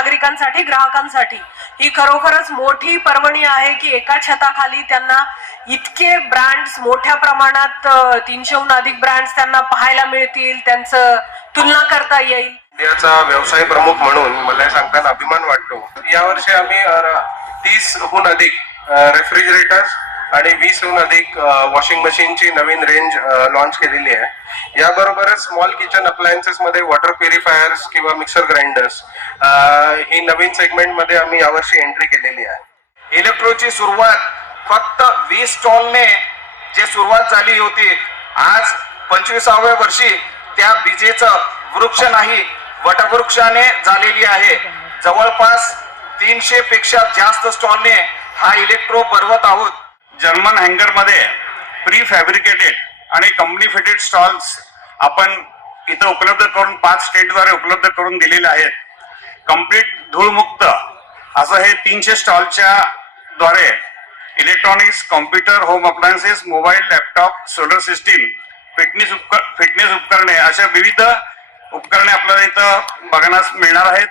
नागरिकांसाठी, ग्राहकांसाठी ही खरोखरच मोठी पर्वणी आहे की एका छताखाली त्यांना इतके ब्रँड्स मोठ्या प्रमाणात 300हून अधिक ब्रँड्स त्यांना पाहायला मिळतील, त्यांचं तुलना करता येईल. याचा व्यवसाय प्रमुख म्हणून मला सांगताना अभिमान वाटतो. यावर्षी आम्ही 30हून अधिक रेफ्रिजरेटर्स आणि 20हून अधिक वॉशिंग मशीनची नवीन रेंज लॉन्च केलेली आहे. याबरोबरच स्मॉल किचन अप्लायन्सेस मध्ये वॉटर प्युरिफायर्स किंवा मिक्सर ग्राइंडर्स ही नवीन सेगमेंट मध्ये आम्ही यावर्षी एंट्री केलेली आहे. इलेक्ट्रोची सुरुवात फक्त 20 स्टॉलने जे सुरुवात झाली होती, आज 25व्या वर्षी त्या बीजेचं वृक्ष नाही वटवृक्षाने झालेली आहे. जवळपास 300 पेक्षा जास्त स्टॉलने हा इलेक्ट्रो बनवत आहोत. जर्मन हँगर मध्ये प्री फॅब्रिकेटेड आणि कंपनी फिटेड स्टॉल्स आपण इथं उपलब्ध करून 5 स्टेटद्वारे उपलब्ध करून दिलेले आहेत. कंप्लीट धूळमुक्त असं हे 300 स्टॉलच्या द्वारे electronics, computer, home appliances, mobile, laptop, solar system, fitness उपकरणे अशा विविध उपकरणे आपल्याला इथं बघण्यास मिळणार आहेत.